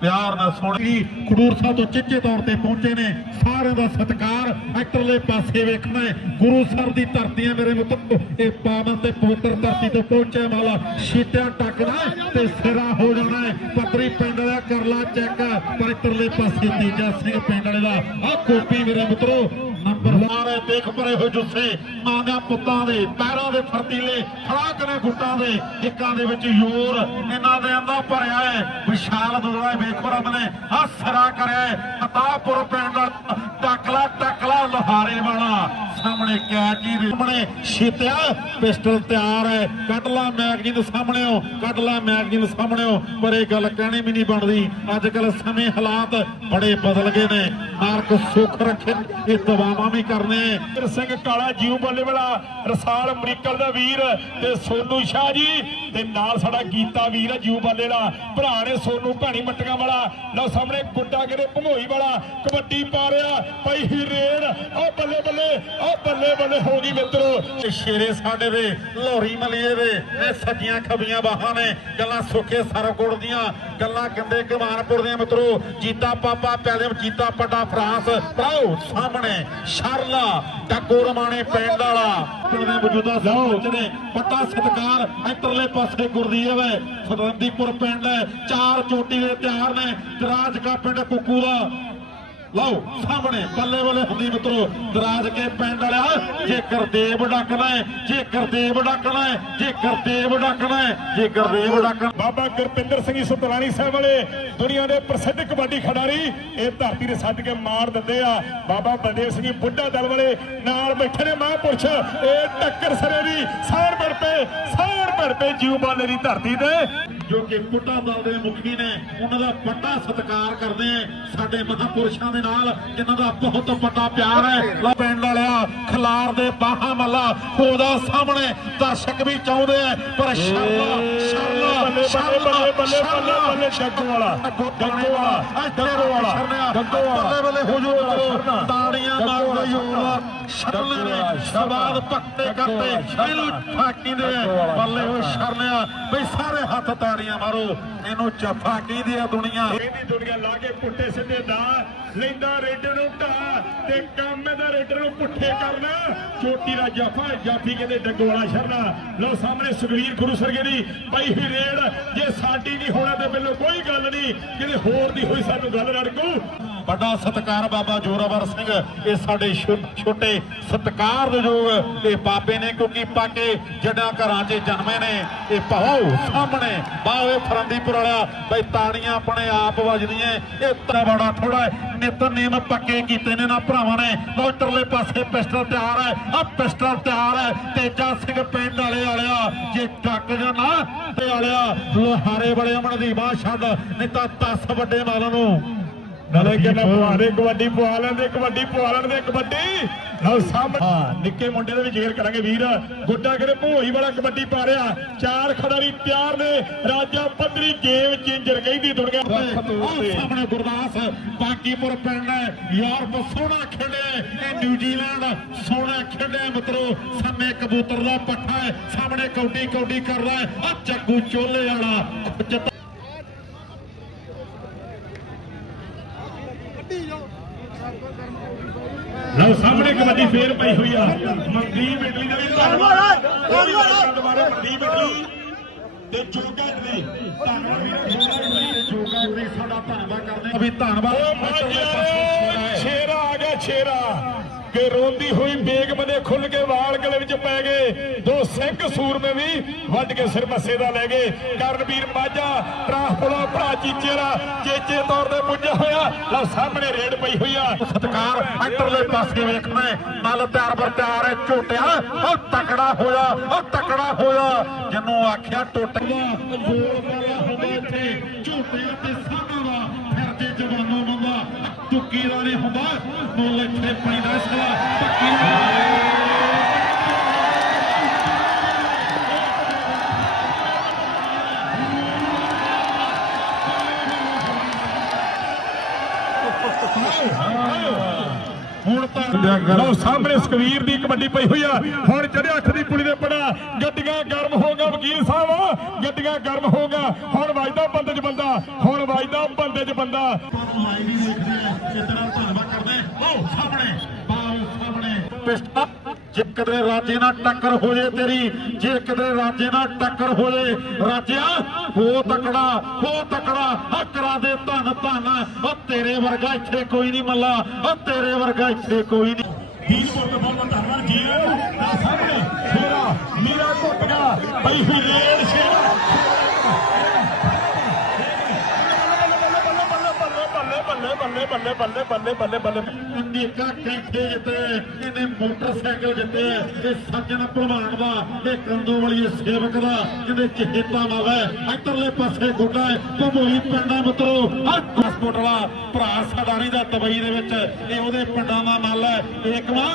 ਪਿਆਰ ਨਾਲ ਸੁਣੀ ਖਡੂਰ ਸਾਹਿਬ ਤੋਂ ਚਿੱਚੇ ਤੌਰ ਤੇ ਪਹੁੰਚੇ ਨੇ। ਸਾਰਿਆਂ ਦਾ ਸਤਿਕਾਰ ਇੱਧਰਲੇ ਪਾਸੇ ਵੇਖਣਾ ਗੁਰੂ ਸਾਹਿਬ ਦੀ ਧਰਤੀ ਹੈ ਮੇਰੇ ਮਿੱਤਰੋ ਇਹ ਪਾਵਨ ਤੇ ਪਵਿੱਤਰ ਧਰਤੀ ਤੋਂ ਪਹੁੰਚਿਆ ਮਾਲਾ ਛੀਟਿਆਂ ਟੱਕਣਾ ਤੇ ਸਿਰਾ ਹੋ ਜਾਣਾ ਹੈ। ਪੱਤਰੀ ਪਿੰਡ ਦਾ ਕਰਲਾ ਚੈੱਕ ਪਰ ਇੱਧਰਲੇ ਪਾਸੇ ਤੇਜਾ ਸਿੰਘ ਪਿੰਡ ਵਾਲੇ ਦਾ। ਆ ਕੋਪੀ ਮੇਰੇ ਮਿੱਤਰੋ ਨੰਬਰਦਾਰ ਹੈ ਦੇਖ ਪਰੇ ਹੋ ਜੁੱਸੇ, ਮਾਂਗਾ ਪੁੱਤਾਂ ਦੇ, ਪੈਰਾਂ ਦੇ ਫਰਤੀਲੇ ਖੜਾਕ ਨੇ ਗੁੱਟਾਂ ਦੇ, ਇੱਕਾਂ ਦੇ ਵਿੱਚ ਜ਼ੋਰ ਇਹਨਾਂ ਦੇ ਅੰਦਰ ਭਰਿਆ ਹੈ। ਵਿਸ਼ਾਲ ਦੁਰਾ ਵੇਖੋ ਨੇ ਆ ਕਰਿਆ ਅਤਾਪੁਰ ਪਿੰਡ ਦਾ ਟਕਲਾ ਟਕਲਾ ਲੋਹਾਰੇ ਵਾਲਾ। ਸਾਹਮਣੇ ਕੈਚੀ ਦੇ ਸਾਹਮਣੇ ਛੀਤਿਆ, ਪਿਸਟਲ ਤਿਆਰ ਹੈ। ਕੱਢ ਲਾ ਮੈਗਜ਼ੀਨ ਸਾਹਮਣੇ ਕੱਢ ਲਾ ਮੈਗਜ਼ੀਨ ਸਾਹਮਣੇ ਹੋ ਪਰ ਇਹ ਗੱਲ ਕਹਿਣੀ ਵੀ ਨਹੀਂ ਬਣਦੀ। ਅੱਜ ਕੱਲ ਸਮੇਂ ਹਾਲਾਤ ਬੜੇ ਬਦਲ ਗਏ ਨੇ। ਮਾਰਕ ਸੁੱਖ ਰੱਖੇ, ਇਹ ਦਵਾਵਾਂ ਵੀ ਕਰਨੇ ਵੀਰ ਸਿੰਘ ਕਾਲਾ ਜੀਉ ਬੱਲੇ ਵਾਲਾ, ਰਸਾਲ ਅਮਰੀਕਲ ਦਾ ਵੀਰ ਤੇ ਸੋਨੂ ਸ਼ਾਹ ਜੀ ਤੇ ਨਾਲ ਸਾਡਾ ਗੀਤਾ ਵੀਰ ਹੈ ਜੀਉ ਬੱਲੇ ਦਾ ਭਰਾ ਨੇ ਸੋਨੂ ਭੈਣੀ ਮੱਟੀਆਂ ਵਾਲਾ, ਲਓ ਸਾਹਮਣੇ ਗੁੱਡਾ ਕਿਤੇ ਭਮੋਈ ਵਾਲਾ, ਕਬੱਡੀ ਪਾ ਰਿਹਾ, ਪਈ ਹੀ ਰੇਡ। ਉਹ ਬੱਲੇ ਬੱਲੇ ਉਹ ਬੱਲੇ ਬੱਲੇ ਹੋ ਗਈ ਮਿੱਤਰੋ। ਸ਼ੇਰੇ ਸਾਡੇ ਵੇ, ਲੋਹਰੀ ਮਲੀਏ ਦੇ ਇਹ ਸੱਜੀਆਂ ਖੱਬੀਆਂ ਬਾਹਾਂ ਨੇ, ਗੱਲਾਂ ਸੁੱਖੇ ਸਰਕੋੜ ਦੀਆਂ। ਗੱਲਾਂ ਕੰਦੇ ਕਮਾਨਪੁਰ ਦੀਆਂ ਮਿੱਤਰੋ, ਜੀਤਾ ਪਾਪਾ ਪਿਆਦੇ ਜੀਤਾ ਪੱਟਾ ਫਰਾਂਸ। ਪਾਓ ਸਾਹਮਣੇ ਸ਼ਰਲਾ ਟੱਕੋ ਪਿੰਡ ਵਾਲਾ। ਪਿੰਡ ਦੇ ਮੌਜੂਦਾ ਸਰਪੰਚ ਨੇ ਪੱਟਾ ਸਤਕਾਰ ਇੱਧਰਲੇ ਪਾਸੇ ਗੁਰਦੀਪ ਹੈ। ਫਰੰਦੀਪੁਰ ਪਿੰਡ ਹੈ। ਚਾਰ ਚੋਟੀ ਦੇ ਤਿਆਰ ਨੇ। ਦਰਾਜ ਕਾ ਪਿੰਡ ਕੁੱਕੂ ਦਾ ਲਓ ਸਾਹਮਣੇ ਬੱਲੇ ਬੱਲੇ ਹੁੰਦੀ ਮਿੱਤਰੋ ਦਰਾਜ ਕੇ ਪਿੰਡ ਵਾਲਿਆ ਜੇ ਗੁਰਦੇਵ ਡੱਕਣਾ ਹੈ ਜੇ ਗੁਰਦੇਵ ਡੱਕਣਾ ਹੈ ਜੇ ਗੁਰਦੇਵ ਡੱਕਣਾ ਹੈ ਜੇ ਗੁਰਦੇਵ ਡੱਕਣਾ ਬਾਬਾ ਗੁਰਪਿੰਦਰ ਸਿੰਘ ਜੀ ਸੁਤਰਾਣੀ ਸਾਹਿਬ ਵਾਲੇ ਦੁਨੀਆ ਦੇ ਪ੍ਰਸਿੱਧ ਕਬੱਡੀ ਖਿਡਾਰੀ ਇਹ ਧਰਤੀ ਦੇ ਸੱਜ ਕੇ ਮਾਰ ਦਿੰਦੇ ਆ। ਬਾਬਾ ਬਲਦੇਵ ਸਿੰਘ ਬੁੱਢਾ ਦਲ ਵਾਲੇ ਨਾਲ ਬੈਠੇ ਨੇ ਮਹਾਂਪੁਰਸ਼। ਇਹ ਟੱਕਰ ਸਰੇ ਦੀ ਸਾਰ ਪੜ ਪੇ ਸਾਰ ਪੜ ਪੇ ਜੀਉ ਬਾਲੇ ਦੀ ਧਰਤੀ ਤੇ। ਜੋ ਕਿ ਪੁੱਟਾ ਦਲ ਦੇ ਮੁਖੀ ਨੇ ਉਹਨਾਂ ਦਾ ਵੱਡਾ ਸਤਿਕਾਰ ਕਰਦੇ ਆ। ਸਾਡੇ ਮਹਾਂਪੁਰਸ਼ਾਂ ਦੇ ਨਾਲ ਜਿਨ੍ਹਾਂ ਦਾ ਬਹੁਤ ਵੱਡਾ ਪਿਆਰ ਹੈ। ਲਓ ਪਿੰਡ ਵਾਲਿਆ, ਖਲਾਰ ਦੇ ਬਾਹਾਂ ਮੱਲਾ, ਉਹਦਾ ਸਾਹਮਣੇ ਦਰਸ਼ਕ ਵੀ ਚਾਹੁੰਦੇ ਆ। ਪਰ ਸ਼ਰਲਾ ਸ਼ਰਲਾ ਬੱਲੇ ਬੱਲੇ ਬੱਲੇ ਬੱਲੇ ਬੱਲੇ ਬੱਲੇ ਡੱਗੂ ਵਾਲਾ ਡੱਗੂ ਵਾਲਾ ਡੱਗੂ ਵਾਲਾ ਡੱਗੂ ਵਾਲਾ ਬੱਲੇ ਬੱਲੇ ਹੋ ਜੋ। ਤਾੜੀਆਂ ਮਾਰਦੇ ਜੋ ਸ਼ਰਨੇ ਨੇ ਪੱਕੇ ਡੱਗੂ ਕਰਤੇ। ਇਹਨੂੰ ਠਾਕੀ ਦੇ। ਡੱਗੂ ਵਾਲਾ, ਬੱਲੇ ਹੋ ਸ਼ਰਨਿਆ ਬਈ ਸਾਰੇ ਹੱਥ ਤਾੜੀਆਂ ਮਾਰੋ। ਇਹਨੂੰ ਜੱਫਾ ਕਹਿੰਦੀ ਆ ਦੁਨੀਆ। ਇਹਦੀ ਦੁਨੀਆ ਲਾ ਕੇ ਪੁੱਠੇ ਸਿੱਧੇ ਦਾ ਲੈਂਦਾ ਰੇਡਰ ਨੂੰ ਢਾ ਤੇ ਕੰਮ ਦਾ ਰੇਡਰ ਨੂੰ ਪੁੱਠੇ ਕਰਨਾ। ਚੋਟੀ ਦਾ ਜਾਫਾ ਜਾਫੀ ਕਹਿੰਦੇ ਡੱਗੋ ਵਾਲਾ ਸ਼ਰਨਾ ਲੋ ਸਾਹਮਣੇ ਸੁਖਵੀਰ ਗੁਰੂ ਸਰਗੇ ਦੀ ਪਈ ਹੋਈ ਰੇਡ ਜੇ ਸਾਡੀ ਨਹੀਂ ਹੋਣਾ ਤੇ ਮੈਨੂੰ ਕੋਈ ਗੱਲ ਨਹੀਂ। ਕਿਤੇ ਹੋਰ ਦੀ ਹੋਈ ਸਾਨੂੰ ਗੱਲ ਰੜਕੂ ਵੱਡਾ ਸਤਿਕਾਰ ਬਾਬਾ ਜੋਰਾਵਰ ਸਿੰਘ। ਇਹ ਸਾਡੇ ਛੋਟੇ ਸਤਿਕਾਰ ਇਹ ਬਾਬੇ ਨੇ, ਕਿਉਂਕਿ ਪਾਕੇ ਜੱਡਾਂ ਘਰਾਂ 'ਚ ਜਨਮੇ ਨੇ, ਇਹ ਪਾਓ ਸਾਹਮਣੇ ਬਾਵੇ ਫਰੰਦੀਪੁਰ ਵਾਲਾ, ਬਈ ਤਾੜੀਆਂ ਆਪਣੇ ਆਪ ਵੱਜਦੀਆਂ ਇਹ ਤਾਂ ਬੜਾ ਥੋੜਾ ਨਿਤ ਨੇਮ ਪੱਕੇ ਕੀਤੇ ਨੇ ਨਾ ਭਰਾਵਾਂ ਨੇ। ਲੋ ਪਾਸੇ ਪਿਸਟਲ ਤਿਆਰ ਹੈ ਆ ਪਿਸਟਲ ਤਿਆਰ ਹੈ ਤੇਜਾ ਸਿੰਘ ਪਿੰਡ ਵਾਲੇ ਵਾਲਿਆ, ਜੇ ਟੱਕ ਜਾਣਾ ਤੇ ਵਾਲਿਆ, ਲੋਹਾਰੇ ਬੜੇ ਅਮਨ ਦੀ ਬਾਹ ਛੱਡ, ਨਹੀਂ ਤਾਂ 10 ਵੱਡੇ ਮਾਲਾਂ ਨੂੰ। ਨਾਲੇ ਕਹਿੰਦਾ ਪੁਆਰੇ ਕਬੱਡੀ ਪਵਾ ਲੈਂਦੇ ਕਬੱਡੀ ਪਵਾ ਲੈਂਦੇ ਕਬੱਡੀ ਲਓ ਸਾਹਮਣੇ ਹਾਂ ਨਿੱਕੇ ਮੁੰਡੇ ਦਾ ਵੀ ਜ਼ਿਕਰ ਕਰਾਂਗੇ ਵੀਰ। ਗੁੱਡਾ ਕਿਤੇ ਭੋਈ ਵਾਲਾ ਕਬੱਡੀ ਪਾ ਰਿਹਾ। ਚਾਰ ਖਿਡਾਰੀ ਤਿਆਰ ਨੇ। ਰਾਜਾ ਪੱਧਰੀ ਗੇਮ ਚੇਂਜਰ ਕਹਿੰਦੀ ਦੁਨੀਆ ਸਾਹਮਣੇ ਗੁਰਦਾਸ ਬਾਕੀਪੁਰ ਪਿੰਡ ਯੂਰਪ ਸੋਹਣਾ ਖੇਡਿਆ ਇਹ ਨਿਊਜ਼ੀਲੈਂਡ ਸੋਹਣਾ ਖੇਡਿਆ ਮਿੱਤਰੋ। ਸਾਹਮਣੇ ਕਬੂਤਰ ਦਾ ਪੱਠਾ ਹੈ। ਸਾਹਮਣੇ ਕੌਡੀ ਕੌਡੀ ਕਰਦਾ ਹੈ। ਆ ਚੱਗੂ ਚੋਲੇ ਵਾਲਾ। ਲਓ ਸਾਹਮਣੇ ਕਬੱਡੀ ਫੇਰ ਪਈ ਹੋਈ ਆ। ਮਨਦੀਪ ਇਟਲੀ ਦਾ ਵੀ ਧੰਨਵਾਦ ਦੁਬਾਰਾ ਮਨਦੀਪ ਇਟਲੀ ਤੇ ਜੋਗਾ ਇਟਲੀ। ਧੰਨਵਾਦ ਵੀਰ ਜੋਗਾ ਇਟਲੀ। ਸਾਡਾ ਧੰਨਵਾਦ ਕਰਦੇ ਹਾਂ। ਵੀ ਧੰਨਵਾਦ। ਛੇਰਾ ਆ ਗਿਆ ਛੇਰਾ। ਕਿ ਰੋਂਦੀ ਹੋਈ ਬੇਗ ਬਨੇ ਖੁੱਲ ਕੇ ਵਾਲ ਗਲੇ ਵਿੱਚ ਪੈ ਗਏ। ਦੋ ਸਿੰਘ ਸੂਰਮੇ ਵੀ ਵੱਢ ਕੇ ਸਿਰ ਮੱਸੇ ਦਾ ਲੈ ਗਏ। ਕਰਨਵੀਰ ਮਾਝਾ ਟਰਾਂਸਪੋਲਾ ਭਰਾ ਚੀਚੇਰਾ ਚੇਚੇ ਤੌਰ ਤੇ ਪੁੱਜਿਆ ਹੋਇਆ। ਲਓ ਸਾਹਮਣੇ ਰੇਡ ਪਈ ਹੋਈ ਆ। ਸਤਕਾਰ ਇੱਧਰਲੇ ਪਾਸੇ ਵੇਖਣਾ। ਨਾਲ ਤਿਆਰ ਬਰ ਤਿਆਰ ਹੈ ਝੋਟਿਆ। ਉਹ ਤਕੜਾ ਹੋਇਆ ਉਹ ਤਕੜਾ ਹੋਇਆ ਜਿਹਨੂੰ ਆਖਿਆ ਟੁੱਟ ਗਿਆ। ਪਿਆ ਹੁੰਦਾ ਇੱਥੇ। ਝੋਟਿਆਂ ਤੇ ਸਾਹਮਣਾ ਫਿਰ ਜੇ ਜਵਾਨੋਂ ਚੁੱਕੀ ਦਾ ਨਹੀਂ ਹੁੰਦਾ ਮੁੱਲ ਇੱਥੇ ਪੈਂਦਾ ਸਲਾ ਪੱਕੀ ਹੁਣ ਤਾਂ ਲਓ ਸਾਹਮਣੇ ਸਕਵੀਰ ਦੀ ਕਬੱਡੀ ਪਈ ਹੋਈ ਆ। ਹੁਣ ਚੜਿਆ ਅੱਠ ਦੀ ਪੁਲੀ ਦੇ ਪੜਾ ਗੱਡੀਆਂ ਗਰਮ ਹੋ ਗਿਆ ਵਕੀਲ ਸਾਹਿਬ ਗੱਡੀਆਂ ਗਰਮ ਹੋ ਗਿਆ। ਹੁਣ ਵੱਜਦਾ ਬੰਦੇ 'ਚ ਬੰਦਾ। ਲਾਈਵ ਹੀ ਦੇਖਦੇ ਆ ਇਤਨਾ ਧੰਨਵਾਦ ਕਰਦੇ ਆ। ਉਹ ਸਾਹਮਣੇ ਬਾਲ ਸਾਹਮਣੇ ਪਿਸਟਾ ਜੇ ਕਦੇ ਰਾਜੇ ਨਾਲ ਟੱਕਰ ਹੋ ਜੇ ਤੇਰੀ ਜੇ ਕਦੇ ਰਾਜੇ ਨਾਲ ਟੱਕਰ ਹੋ ਜੇ ਰਾਜਿਆ ਹੋ ਤਕੜਾ ਹੋ ਤਕੜਾ ਆ ਕਰਾ ਦੇ ਧੰਨ ਧੰਨ। ਉਹ ਤੇਰੇ ਵਰਗਾ ਇੱਥੇ ਕੋਈ ਨਹੀਂ ਮੱਲਾ ਉਹ ਤੇਰੇ ਵਰਗਾ ਇੱਥੇ ਕੋਈ ਨਹੀਂ। ਵੀਰ ਪੁੱਤ ਬਹੁਤ ਧੰਨਵਾਦ। ਜੀ ਦਾ ਸਾਹਮਣੇ ਸ਼ੇਰਾ ਮੀਰਾ ਕੋਟਗਾ ਪਈ ਹੋਈ ਰੇਡ ਸ਼ੇਰਾ। ਬੱਲੇ ਬੱਲੇ ਬੱਲੇ ਬੱਲੇ ਬੱਲੇ ਬੱਲੇ। ਅਨੇਕਾਂ ਕੈਂਠੇ ਜਿੱਤੇ ਇਹਨੇ ਮੋਟਰਸਾਈਕਲ ਜਿੱਤੇ ਇਹ ਸੱਜਣ ਭਲਵਾਨ ਦਾ ਇਹ ਕੰਦੂ ਵਾਲੀ ਸੇਵਕ ਦਾ, ਜਿਹਦੇ ਚਹੇਤਾ ਮਾਵਾ। ਇੱਧਰਲੇ ਪਾਸੇ ਗੋਡਾ ਹੈ ਭਮੋਲੀ ਪਿੰਡਾਂ ਮਿੱਤਰੋ ਹਰ ਪਾਸਪੋਰਟ ਵਾਲਾ ਭਰਾ ਸਦਾਰੀ ਦਾ ਦਬਈ ਦੇ ਵਿੱਚ। ਇਹ ਉਹਦੇ ਪਿੰਡਾਂ ਦਾ ਮੱਲ ਹੈ। ਏਕਵਾ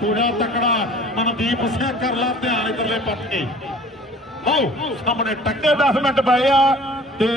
ਪੂਰਾ ਤਕੜਾ ਮਨਦੀਪ ਸਿੰਘ ਕਰ ਲਾ ਧਿਆਨ ਇਧਰਲੇ ਪਾਸੇ। ਕੇ ਲਓ ਸਾਹਮਣੇ ਟੱਕੇ 10 ਮਿੰਟ ਪਏ ਆ। ਤੇ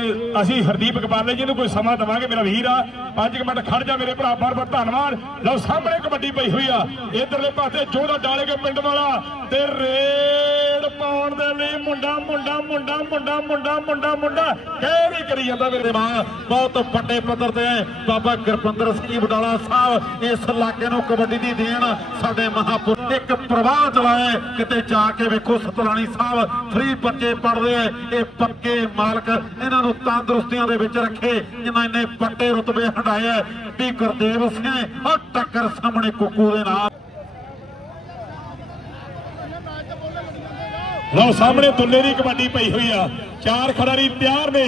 ਅਸੀਂ ਹਰਦੀਪ ਕਪਾਲੇ ਜੀ ਨੂੰ ਕੋਈ ਸਮਾਂ ਦਵਾਂਗੇ, ਮੇਰਾ ਵੀਰ ਆ। 5 ਮਿੰਟ ਖੜ ਜਾ ਮੇਰੇ ਭਰਾ ਬਾਰ ਬਾਰ ਧੰਨਵਾਦ। ਲਓ, ਸਾਹਮਣੇ ਕਬੱਡੀ ਪਈ ਹੋਈ ਆ। ਇਧਰਲੇ ਪਾਸੇ ਜੋਦਾ ਡਾਲੇ ਪਿੰਡ ਵਾਲਾ ਤੇ ਰੇਡ ਪਾਉਣ ਦੇ ਲਈ ਮੁੰਡਾ ਮੁੰਡਾ ਮੁੰਡਾ ਮੁੰਡਾ ਮੁੰਡਾ ਮੁੰਡਾ ਮੁੰਡਾ ਕਹਿ ਵੀ ਕਰੀ ਜਾਂਦਾ ਮੇਰੇ ਮਾਂ। ਬਹੁਤ ਵੱਡੇ ਪੱਧਰ ਤੇ ਬਾਬਾ ਗੁਰਪਿੰਦਰ ਸਿੰਘ ਬਡਾਲਾ ਸਾਹਿਬ ਇਸ ਇਲਾਕੇ ਨੂੰ ਕਬੱਡੀ ਦੀ ਦੇਣ ਸਾਡੇ ਮਹਾਪੁਰ ਇੱਕ ਪ੍ਰਵਾਹ ਚਲਾਏ। ਕਿਤੇ ਜਾ ਕੇ ਵੇਖੋ ਸਤਲਾਣੀ ਸਾਹਿਬ, ਫ੍ਰੀ ਬੱਚੇ ਪੜਦੇ ਆ। ਇਹ ਪੱਕੇ ਮਾਲਕ, ਇਹਨਾਂ ਨੂੰ ਤੰਦਰੁਸਤੀਆਂ ਦੇ ਵਿੱਚ ਰੱਖੇ, ਜਿਨ੍ਹਾਂ ਇਹਨੇ ਵੱਡੇ ਰੁਤਬੇ ਹਟਾਏ ਆ। ਵੀ ਗੁਰਦੇਵ ਸਿੰਘ ਉਹ ਟੱਕਰ ਸਾਹਮਣੇ ਕੁੱਕੂ ਦੇ ਨਾਲ। ਲਓ, ਸਾਹਮਣੇ ਦੁੱਲੇ ਦੀ ਕਬੱਡੀ ਪਈ ਹੋਈ ਆ। ਚਾਰ ਖਿਡਾਰੀ ਤਿਆਰ ਨੇ।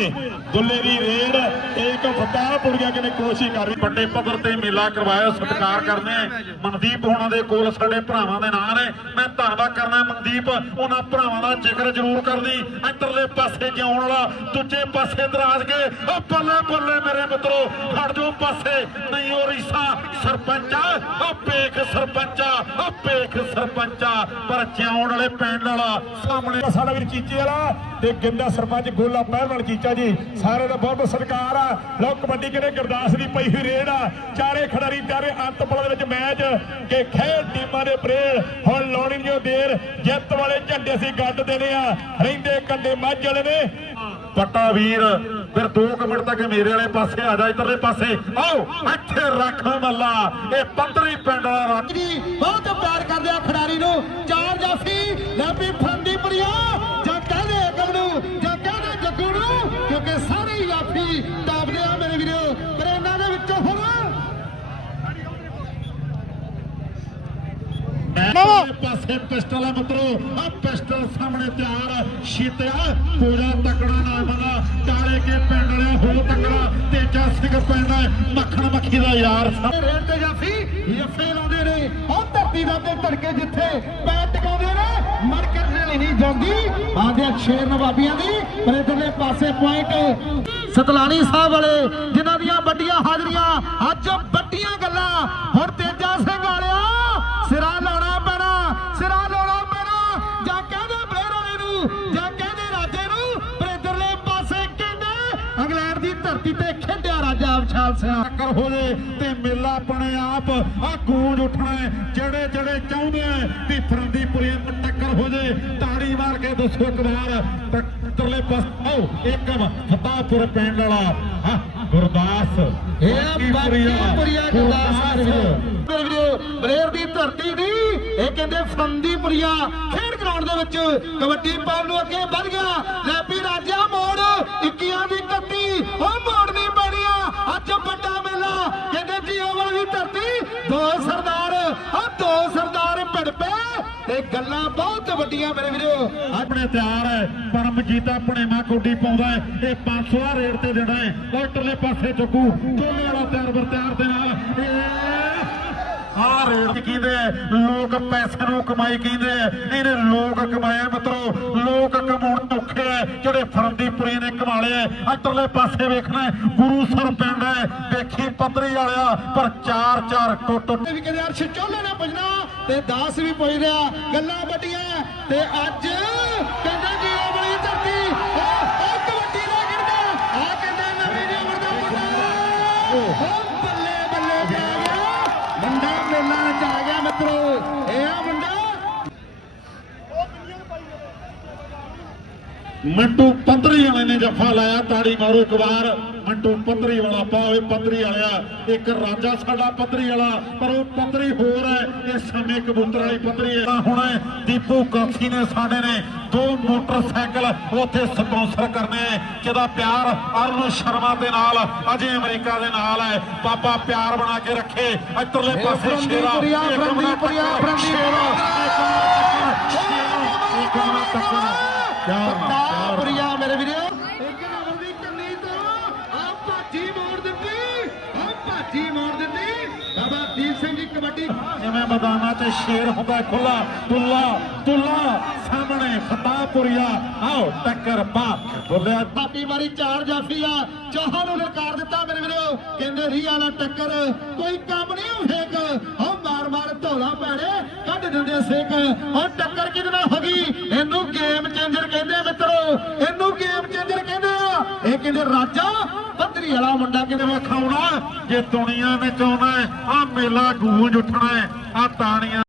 ਦੁੱਲੇ ਦੀ ਰੇਡ ਇੱਕ ਫਤਾਹ ਕਿਨੇ ਕੋਸ਼ਿਸ਼ ਕਰ ਰਹੀ। ਵੱਡੇ ਪੱਧਰ ਤੇ ਮੇਲਾ ਕਰਵਾਇਆ, ਸਤਿਕਾਰ ਕਰਦੇ ਮਨਦੀਪ ਹੋਣਾ ਦੇ ਕੋਲ ਸਾਡੇ ਭਰਾਵਾਂ ਦੇ ਨਾਂ ਨੇ। ਮੈਂ ਧੰਨਵਾਦ ਕਰਨਾ ਮਨਦੀਪ, ਉਹਨਾਂ ਭਰਾਵਾਂ ਦਾ ਜ਼ਿਕਰ ਜ਼ਰੂਰ ਕਰਦੀ ਇੱਧਰਲੇ ਪਾਸੇ ਜਿਉਣ ਵਾਲਾ, ਦੂਜੇ ਪਾਸੇ ਦਰਾਜ ਕੇ ਉਹ ਬੱਲੇ ਬੱਲੇ ਮੇਰੇ ਮਿੱਤਰੋ ਹਟ ਜੋ ਪਾਸੇ। ਨਹੀਂ ਉਹ ਰੀਸਾ, ਸਰਪੰਚਾ ਉਹ ਪੇਖ ਸਰਪੰਚਾ ਉਹ ਪੇਖ ਸਰਪੰਚਾ ਪਰ ਜਿਉਣ ਵਾਲੇ ਪਿੰਡ ਵਾਲਾ, ਸਾਹਮਣੇ ਸਾਡਾ ਵੀਰ ਚੀਚੇ ਵਾਲਾ ਤੇ ਗਿੰਦਾ ਸਰਪੰਚ ਗੋਲਾ ਪਹਿਲਵਾਨ ਚੀਚਾ ਜੀ। ਸਾਰੇ ਦਾ ਬਹੁਤ ਬਹੁਤ ਸਤਿਕਾਰ ਆ। ਲੋ ਕਬੱਡੀ ਕਿਨੇ ਗੁਰਦਾਸ ਦੀ ਪਈ ਹੋਈ ਰੇਡ ਆ। ਚਾਰੇ ਖਿਡਾਰੀ, ਚਾਰੇ ਅੰਤ ਪਲ ਦੇ ਵਿੱਚ ਮੈਚ ਕਿ ਖੇਡ ਟੀਮਾਂ ਦੇ ਪ੍ਰੇਰ ਹੁਣ ਲਾਉਣੀ ਜੋ ਦੇਰ, ਜਿੱਤ ਵਾਲੇ ਝੰਡੇ ਅਸੀਂ ਗੱਡ ਦੇਣੇ ਆ। ਰਹਿੰਦੇ ਕੰਡੇ ਮੱਝ ਵਾਲੇ ਨੇ। ਪੱਟਾ ਵੀਰ ਫਿਰ 2 ਮਿੰਟ ਤੱਕ ਮੇਰੇ ਵਾਲੇ ਪਾਸੇ ਆ ਜਾ, ਇਧਰਲੇ ਪਾਸੇ। ਆਓ, ਇੱਥੇ ਰੱਖ ਮੱਲਾ। ਇਹ ਪੰਦਰੀ ਪਿੰਡ ਵਾਲਾ ਰੱਖ। ਜੀ, ਬਹੁਤ ਪਿਆਰ ਕਰਦੇ ਆ ਖਿਡਾਰੀ ਨੂੰ। ਚਾਰ ਜਾਫੀ ਲੈਪੀ ਫਰੰਦੀਪੁਰੀਆ ਮੇਰੇ ਪਾਸੇ ਪਿਸਟਲ ਹੈ ਮਿੱਤਰੋ। ਆ ਪਿਸਟਲ ਸਾਹਮਣੇ ਤਿਆਰ। ਸ਼ੀਤਿਆ ਪੂਰਾ ਤਕੜਾ ਨਾਮ ਦਾ ਚਾਲੇ ਕੇ ਪਿੰਡ ਵਾਲੇ ਹੋ ਤਕੜਾ। ਤੇਜਾ ਸਿੰਘ ਪਿੰਡ ਮੱਖਣ ਮੱਖੀ ਦਾ ਯਾਰ ਰੇਡ ਤੇ ਜਾਫੀ ਯੱਫੇ ਲਾਉਂਦੇ ਨੇ। ਉਹ ਧਰਤੀ ਦਾ ਤੇ ਧੜਕੇ ਜਿੱਥੇ ਪੈਰ ਟਿਕਾਉਂਦੇ ਨੇ। ਮਰ ਕਰਨੇ ਨਹੀਂ ਜਾਂਦੀ। ਆਂਦੇ ਸ਼ੇਰ ਨਵਾਬੀਆਂ ਦੀ। ਪਰ ਇਧਰਲੇ ਪਾਸੇ ਪੁਆਇੰਟ ਸਤਲਾਣੀ ਸਾਹਿਬ ਵਾਲੇ, ਜਿਨ੍ਹਾਂ ਦੀਆਂ ਵੱਡੀਆਂ ਹਾਜ਼ਰੀਆਂ, ਅੱਜ ਵੱਡੀਆਂ ਗੱਲਾਂ। ਹੁਣ ਤੇਜਾ ਸਿੰਘ ਟੱਕਰ ਹੋ ਜੇ ਤੇ ਮੇਲਾ ਆਪਣੇ ਆਪ ਆ ਗੂੰਜ ਉੱਠਣਾ। ਜਿਹੜੇ ਜਿਹੜੇ ਚਾਹੁੰਦੇ ਆ ਵੀ ਫਰੰਦੀਪੁਰੀ ਟੱਕਰ ਹੋ ਜੇ ਤਾੜੀ ਮਾਰ ਕੇ ਦੱਸੋ ਇੱਕ ਵਾਰ। ਟੱਕਰਲੇ ਪਾਸ ਆਓ ਇੱਕ ਫਤਾਪੁਰ ਪਿੰਡ ਵਾਲਾ ਹਾਂ ਗੁਰਦਾਸ। ਇਹ ਬਾਕੀਪੁਰੀਆ ਗੁਰਦਾਸ ਬਲੇਰ ਦੀ ਧਰਤੀ ਦੀ ਇਹ ਕਹਿੰਦੇ ਫਰੰਦੀਪੁਰੀਆ ਖੇਡ ਗਰਾਊਂਡ ਦੇ ਵਿੱਚ ਕਬੱਡੀ ਪਾਉਣ ਨੂੰ ਅੱਗੇ ਵੱਧ ਗਿਆ। ਲੈਪੀ ਰਾਜਾ ਮੋੜ 21 ਦੀ 31 ਉਹ ਮੋੜ ਚਪੱਟਾ ਮੇਲਾ, ਕਹਿੰਦੇ ਜੀਓ ਵਾਲੀ ਧਰਤੀ, ਦੋ ਸਰਦਾਰ, ਆ ਦੋ ਸਰਦਾਰ ਭਿੜ ਪਏ ਤੇ ਗੱਲਾਂ ਬਹੁਤ ਵੱਡੀਆਂ ਮੇਰੇ ਵੀਰੋ। ਆਪਣੇ ਤਿਆਰ ਹੈ, ਪਰਮਜੀਤ ਆਪਣੇ ਮਾਂ ਕੋਡੀ ਪਾਉਂਦਾ ਹੈ, ਇਹ 500 ਰੇਟ ਤੇ ਦੇਣਾ ਹੈ ਉਲਟਲੇ ਪਾਸੇ ਚੁੱਕੂ, ਦੋਨੇ ਵਾਲਾ ਤਿਆਰ ਵਰਤਿਆਰ ਦੇ ਨਾਲ, ਇਹ ਆ ਰੇਟ ਕਹਿੰਦੇ? ਲੋਕ ਪੈਸੇ ਨੂੰ ਕਮਾਈ ਕਹਿੰਦੇ। ਇਹਨੇ ਲੋਕ ਕਮਾਇਆ ਮਿੱਤਰੋ। ਲੋਕ ਕਮਾਉਣ ਔਖੇ ਜਿਹੜੇ ਫਰੰਦੀਪੁਰੀ ਨੇ ਕਮਾ ਲਿਆ ਅਟਰਲੇ ਪਾਸੇ ਵੇਖਣਾ ਗੁਰੂ ਗੁਰੂਸਰ ਪਿੰਡ ਹੈ ਵੇਖੀ ਪੱਧਰੀ ਵਾਲਿਆ, ਪਰ ਚਾਰ ਚਾਰ ਟੁੱਟ ਵੀ ਕਹਿੰਦੇ ਅਰਸ਼ ਚੋਲੇ ਨਾ ਪੁੱਜਣਾ ਤੇ ਦਾਸ ਵੀ ਪੁੱਜ ਰਿਹਾ ਗੱਲਾਂ ਵੱਡੀਆਂ ਤੇ ਅੱਜ ਮੰਟੂ ਪੰਦਰੀ ਵਾਲੇ ਨੇ ਜੱਫਾ ਲਾਇਆ ਤਾੜੀ ਮਾਰੋ ਇੱਕ ਵਾਰ। ਮੰਟੂ ਪੰਦਰੀ ਵਾਲਾ ਪਾਵੇ ਪੰਦਰੀ ਵਾਲਿਆ। ਇੱਕ ਰਾਜਾ ਸਾਡਾ ਪੰਦਰੀ ਵਾਲਾ ਪਰ ਉਹ ਪੰਦਰੀ ਹੋਰ ਹੈ। ਇਹ ਸਮੇਂ ਕਬੂਤਰ ਵਾਲੀ ਪੰਦਰੀ ਹੈ। ਹੁਣ ਦੀਪੂ ਕਾਂਸੀ ਨੇ ਸਾਡੇ ਨੇ ਦੋ ਮੋਟਰਸਾਈਕਲ ਉੱਥੇ ਸਪਾਂਸਰ ਕਰਨੇ ਜਿਹਦਾ ਪਿਆਰ ਅਰੁਣ ਸ਼ਰਮਾ ਦੇ ਨਾਲ ਅਜੇ ਅਮਰੀਕਾ ਦੇ ਨਾਲ ਹੈ। ਬਾਬਾ ਪਿਆਰ ਬਣਾ ਕੇ ਰੱਖੇ। ਇੱਧਰਲੇ ਪਾਸੇ ਸ਼ੇਰਾ ਇੱਕ ਮਿੰਟ। ਸ਼ੇਰਾ, ਇੱਕ ਮਿੰਟ ਪਿਆਰ ਨਾਲ, ਪਿਆਰ ਨਾਲ। ਪੁਰੀਆ ਮੇਰੇ ਵੀਰੋ ਇੱਕ ਨੰਬਰ ਦੀ ਕੰਨੀ ਤੋਂ ਆ ਭਾਜੀ ਮੋੜ ਦਿੱਤੀ ਆ ਭਾਜੀ ਮੋੜ ਬਾਬਾ ਸਿੰਘ ਜੀ, ਕਬੱਡੀ। ਜਿਵੇਂ ਮੈਦਾਨਾਂ 'ਚ ਸ਼ੇਰ ਹੁੰਦਾ ਖੁੱਲਾ ਤੁੱਲਾ ਤੁੱਲਾ ਸਾਹਮਣੇ ਖਤਾਪੁਰੀਆ ਆਓ, ਟੱਕਰ ਪਾ ਬੋਲਿਆ ਥਾਪੀ ਮਾਰੀ ਚਾਰ ਜਾਫੀ ਆ ਚਾਹਾਂ ਨੂੰ ਨਕਾਰ ਦਿੱਤਾ ਮੇਰੇ ਵੀਰੋ। ਕਹਿੰਦੇ ਰੀ ਵਾਲਾ ਟੱਕਰ, ਕੋਈ ਕੰਮ ਨਹੀਂ ਉਹ ਫੇਕ। ਉਹ ਮਾਰ ਮਾਰ ਧੌਲਾ ਪੈਣੇ ਕੱਢ ਦਿੰਦੇ ਸੇਕ। ਉਹ ਟੱਕਰ ਕਿਹਦੇ ਨਾਲ ਹੋ ਗਈ? ਇਹਨੂੰ ਗੇਮ ਚੇਂਜਰ ਕਹਿੰਦੇ ਮਿੱਤਰੋ, ਇਹਨੂੰ ਗੇਮ ਚੇਂਜਰ ਕਹਿੰਦੇ ਇਹ ਕਹਿੰਦੇ, ਰਾਜਾ ਪੱਧਰੀ ਵਾਲਾ ਮੁੰਡਾ ਕਿਤੇ ਵਿਖਾਉਣਾ? ਜੇ ਦੁਨੀਆ ਵਿੱਚ ਆਉਣਾ ਆ ਮੇਲਾ ਗੂੰਜ ਉੱਠਣਾ ਆ ਤਾਣੀਆਂ